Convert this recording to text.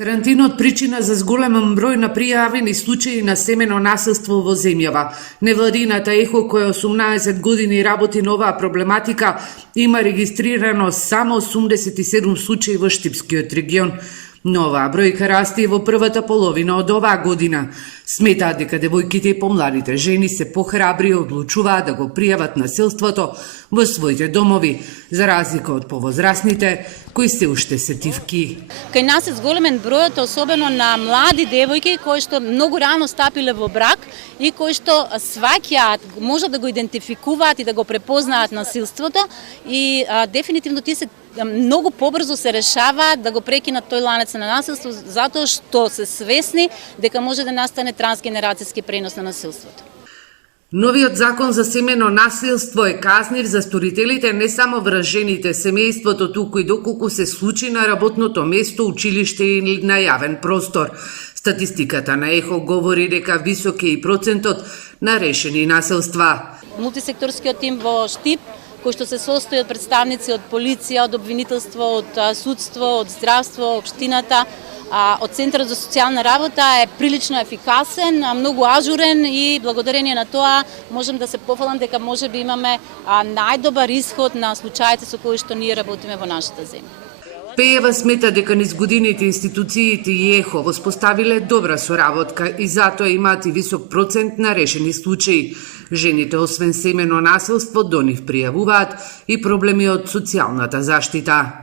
Карантинот причина за зголемен број на пријавени случаи на семено насилство во земјава. Невладината ЕХО, која 18 години работи на оваа проблематика, има регистрирано само 87 случаи во Штипскиот регион. Но оваа бројка расте и во првата половина од оваа година. Сметаат дека девојките и помладите жени се похрабри и одлучуваат да го пријават насилството во своите домови, за разлика од повозрасните, кои се уште сетивки. Кај нас е зголемен бројот, особено на млади девојки кои што многу рано стапиле во брак и кои што сваќаат, можат да го идентификуваат и да го препознаат насилството и дефинитивно тие се многу побрзо се решаваат да го прекинат тој ланец на насилство, затоа што се свесни дека може да настане трансгенерацијски пренос на насилството. Новиот закон за семено насилство е казнив за сторителите не само врз жените, семејството, туку и доколку се случи на работното место, училиште или на јавен простор. Статистиката на ЕХО говори дека висок е и процентот на решени насилства. Мултисекторскиот тим во Штип, кој што се состои од представници од полиција, од обвинителство, од судство, од здравство, општината, од Центарот за социјална работа е прилично ефикасен, многу ажурен и благодарение на тоа можем да се пофалам дека можеби имаме најдобар исход на случаите со кои што ние работиме во нашата земја. Пеева смета дека низ годините институциите и ЕХО воспоставиле добра соработка и затоа имаат и висок процент на решени случаи. Жените, освен семено насилство, до нив пријавуваат и проблеми од социјалната заштита.